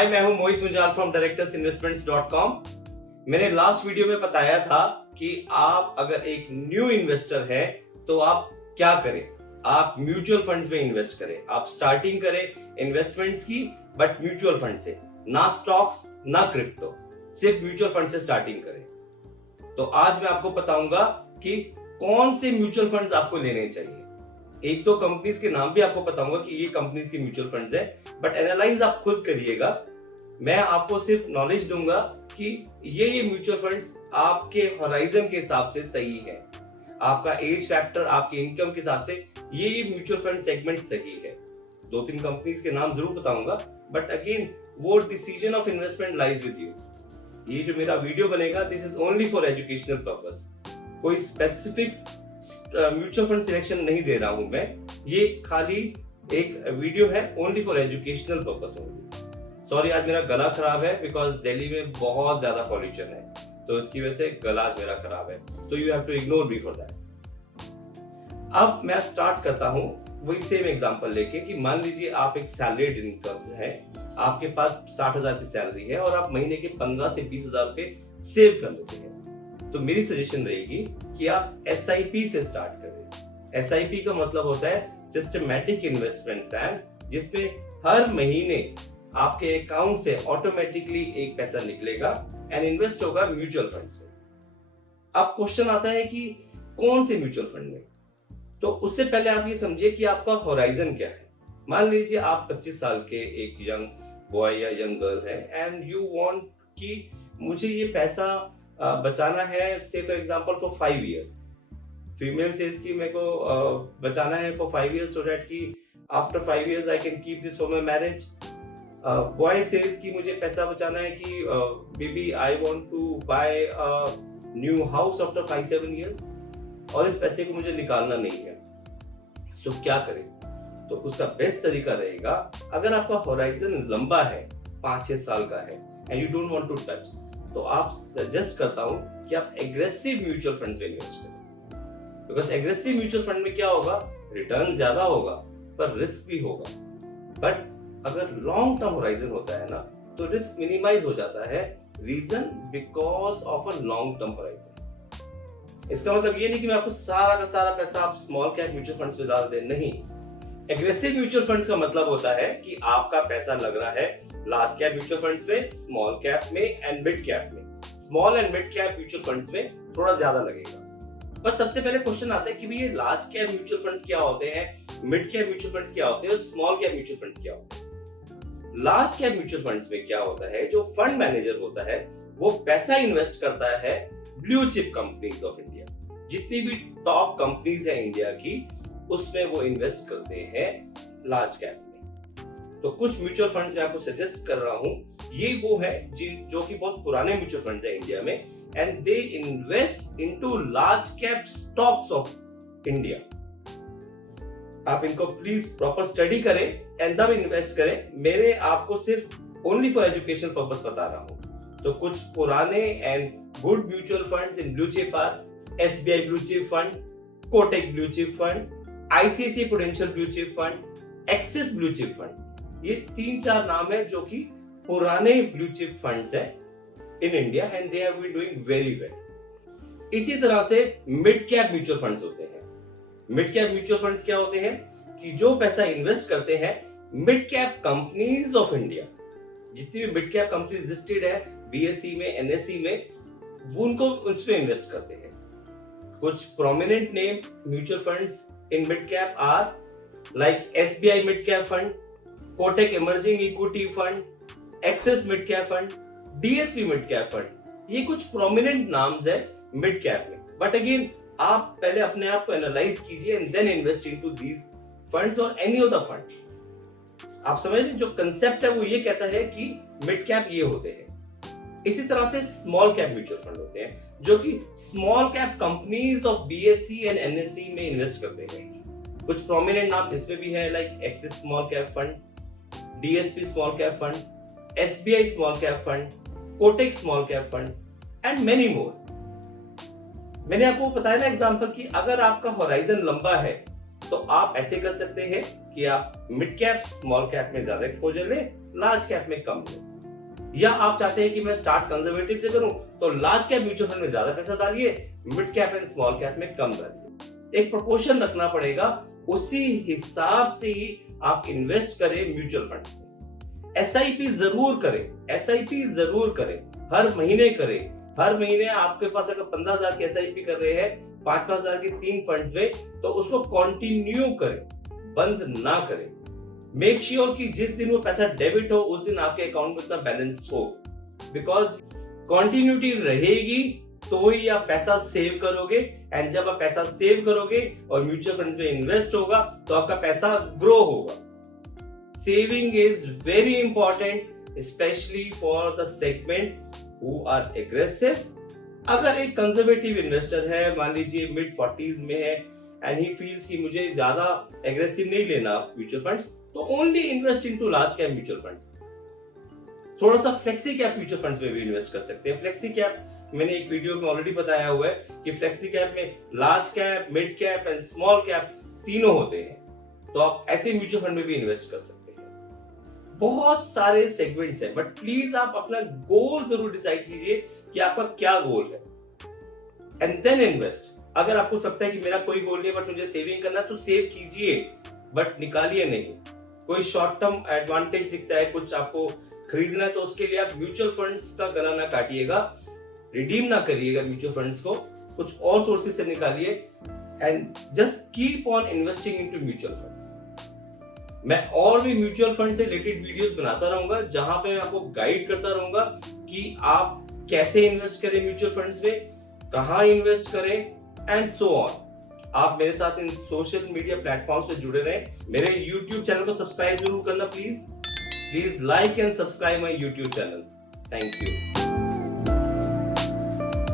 हाय, मैं हूं मोहित Munjal from directorsinvestments.com। मैंने लास्ट वीडियो में बताया था कि आप अगर एक न्यू इन्वेस्टर हैं तो आप क्या करें। आप म्यूचुअल फंड्स में इन्वेस्ट करें। आप स्टार्टिंग करें इन्वेस्टमेंट्स की, बट म्यूचुअल फंड से, ना स्टॉक्स ना क्रिप्टो, सिर्फ म्यूचुअल फंड से स्टार्टिंग करें। तो आज मैं आपको बताऊंगा कि कौन से म्यूचुअल फंड्स आपको लेने चाहिए। एक दो कंपनीज के नाम भी आपको बताऊंगा कि ये कंपनीज के म्यूचुअल फंड्स हैं, बट एनालाइज आप खुद करिएगा। मैं आपको सिर्फ नॉलेज दूंगा कि ये म्यूचुअल फंड्स आपके होराइजन के हिसाब से सही है, आपका एज फैक्टर, आपके इनकम के हिसाब से ये म्यूचुअल फंड सेगमेंट सही है। दो तीन कंपनीज के नाम जरूर बताऊंगा, बट अगेन वो decision of investment lies with you. ये जो मेरा वीडियो बनेगा, this is only for educational purpose. कोई स्पेसिफिक म्यूचुअल फंड सिलेक्शन नहीं दे रहा हूं मैं, ये खाली एक वीडियो है only for educational purpose only. Sorry, आज मेरा गला खराब है बिकॉज दिल्ली में बहुत ज्यादा पॉल्यूशन है, तो इसकी वजह से गला आज मेरा खराब है, तो you have to ignore me for that. अब मैं स्टार्ट करता हूं वही सेम एग्जांपल लेके कि मान लीजिए आप एक सैलरीड इनकम है, आपके पास 60,000 की सैलरी है और आप महीने के 15 से 20,000 रुपए सेव कर लेते हैं। तो मेरी सजेशन रहेगी कि आप SIP से स्टार्ट करें। SIP का मतलब होता है सिस्टमैटिक इन्वेस्टमेंट प्लान, जिसमें हर महीने आपके अकाउंट से ऑटोमेटिकली एक पैसा निकलेगा एंड इन्वेस्ट होगा म्यूचुअल फंड्स में। अब क्वेश्चन आता है कि कौन से म्यूचुअल फंड में, तो उससे पहले आप ये समझिए कि आपका होराइजन क्या है। मान लीजिए आप 25 साल के एक यंग बॉय या यंग गर्ल है एंड यू वांट कि मुझे ये पैसा बचाना है, say for example for 5 years. Female सेल्स की मेरे को बचाना है फॉर 5 इयर्स, सो दैट कि after 5 years I can keep this for my marriage. Boy सेल्स की मुझे पैसा बचाना है कि baby I want to buy a new house after 5-7 years, और इस पैसे को मुझे निकालना नहीं है। सो क्या करें? तो उसका बेस्ट तरीका रहेगा, अगर आपका होराइजन लंबा है, 5-6 साल का है and you don't want to touch, तो आप सजेस्ट करता हूं कि आप एग्रेसिव म्यूचुअल फंड्स में इन्वेस्ट करें। बिकॉज एग्रेसिव म्यूचुअल फंड में क्या होगा, रिटर्न ज्यादा होगा पर रिस्क भी होगा। बट अगर लॉन्ग टर्म होराइजन होता है ना, तो रिस्क मिनिमाइज हो जाता है। Reason because of a long term horizon. इसका मतलब ये नहीं कि मैं आपको सारा का सारा पैसा आप स्मॉल कैप म्यूचुअल फंड्स में डाल दें, नहीं। एग्रेसिव म्यूचुअल फंड्स का मतलब होता है कि आपका पैसा लग रहा है लार्ज कैप म्यूचुअल फंड्स में, स्मॉल कैप में एंड मिड कैप में। Small and mid cap mutual funds में थोड़ा ज्यादा लगेगा। पर सबसे पहले क्वेश्चन आता है कि ये लार्ज कैप म्यूचुअल फंड्स क्या होते हैं, मिड कैप म्यूचुअल फंड्स क्या होते हैं और स्मॉल कैप म्यूचुअल फंड्स क्या होते हैं। लार्ज कैप म्यूचुअल फंड्स में क्या होता है, जो फंड मैनेजर होता है वो पैसा इन्वेस्ट करता है blue chip companies of India. जितनी भी टॉप कंपनीज है इंडिया की, उसमें वो इन्वेस्ट करते हैं लार्ज कैप में। तो कुछ म्यूचुअल फंड्स मैं आपको सजेस्ट कर रहा हूं, ये वो है जो कि बहुत पुराने म्यूचुअल फंड्स है इंडिया में, and they invest into large cap stocks of India. आप इनको प्लीज प्रॉपर स्टडी करें एंड तब इन्वेस्ट करें। मेरे आपको सिर्फ ओनली फॉर एजुकेशन पर्पस बता रहा हूं। तो कुछ पुराने and good mutual funds in blue chip are SBI blue chip fund, Kotak blue chip fund, ICICI Prudential blue chip fund, Axis blue chip fund. ये 3-4 नाम है जो कि पुराने ब्लू चिप फंड्स हैं in India and they have been doing very well. इसी तरह से मिड कैप म्यूचुअल फंड्स होते हैं। मिड कैप म्यूचुअल फंड्स क्या होते हैं कि जो पैसा इन्वेस्ट करते हैं mid cap companies of India. जितनी भी मिड कैप कंपनीज लिस्टेड है BSE में, NSE में, वो उनको उसमें इन्वेस्ट करते हैं। कुछ prominent name mutual funds in mid cap are like SBI mid cap fund, Kotak emerging equity fund, Axis mid cap fund, DSP mid cap fund। ये कुछ prominent नाम्स है mid cap में। But again, आप पहले अपने आप को एनालाइज कीजिए and then invest into these funds or any of the fund। आप समझ रहे, जो कंसेप्ट है वो ये कहता है कि मिड कैप ये होते हैं। इसी तरह से स्मॉल कैप म्यूचुअल फंड होते हैं जो कि small cap companies of BSE and NSE में इन्वेस्ट करते हैं। कुछ प्रोमिनेंट नाम इसमें भी है, like axis small cap fund, DSP small cap fund, SBI small cap fund, Kotak small cap fund and many more. मैंने आपको बताया ना एग्जांपल कि अगर आपका होराइजन लंबा है तो आप ऐसे कर सकते हैं कि आप मिड कैप स्मॉल कैप में ज्यादा एक्सपोजर लें, लार्ज कैप में कम लें। या आप चाहते हैं कि मैं स्टार्ट कंजर्वेटिव से करूं, तो लार्ज कैप म्यूचुअल फंड में ज्यादा पैसा डालिए, mid cap and small cap में कम डालिए। एक प्रोपोर्शन रखना पड़ेगा, उसी हिसाब से ही आप इन्वेस्ट करें म्यूचुअल फंड में। एसआईपी जरूर करें, एसआईपी जरूर करें, हर महीने करें। हर महीने आपके पास अगर 15,000 की एसआईपी कर रहे हैं 5,000 के 3 फंड्स में, तो उसको कंटिन्यू करें, बंद ना करें। मेक श्योर कि जिस दिन वो पैसा डेबिट हो उस दिन आपके अकाउंट में उतना बैलेंस हो, बिकॉज कंटिन्यूटी रहेगी तो ही आप पैसा सेव करोगे। एंड जब आप पैसा सेव करोगे और म्यूचुअल फंड्स में इन्वेस्ट होगा तो आपका पैसा ग्रो होगा। Saving is very important, specially for the segment who are aggressive. अगर एक कंजर्वेटिव इन्वेस्टर है, मान लीजिए मिड 40s में है, एंड ही फील्स कि मुझे ज्यादा एग्रेसिव नहीं लेना म्यूचुअल फंड्स, तो only invest into large cap mutual funds. थोड़ा सा फ्लेक्सी कैप म्यूचुअल फंड्स में भी इन्वेस्ट कर सकते हैं। फ्लेक्सी कैप मैंने एक वीडियो में ऑलरेडी बताया हुआ है कि फ्लेक्सी कैप में large cap, mid cap and small cap तीनों होते हैं, तो आप ऐसे म्यूचुअल फंड में भी इन्वेस्ट कर सकते हैं। बहुत सारे सेगमेंट्स हैं, बट प्लीज आप अपना गोल जरूर डिसाइड कीजिए कि आपका क्या गोल है, एंड देन इन्वेस्ट। अगर आपको लगता है कि मेरा कोई गोल नहीं है बट मुझे सेविंग करना, तो सेव कीजिए बट निकालिए नहीं। कोई शॉर्ट टर्म एडवांटेज दिखता है, कुछ आपको खरीदना है, तो उसके लिए आप म्यूचुअल फंड्स का गला ना काटिएगा, रिडीम ना करिएगा म्यूचुअल फंड्स को, कुछ और सोर्सेज से निकालिए and just keep on investing into mutual funds. मैं और भी म्यूचुअल फंड से रिलेटेड वीडियोस बनाता रहूंगा, जहां पे मैं आपको गाइड करता रहूंगा कि आप कैसे इन्वेस्ट करें म्यूचुअल फंड्स में, कहां इन्वेस्ट करें एंड सो ऑन। आप मेरे साथ इन सोशल मीडिया प्लेटफॉर्म से जुड़े रहें। मेरे YouTube चैनल को सब्सक्राइब जरूर करना please. Please like and subscribe my YouTube channel. Thank you.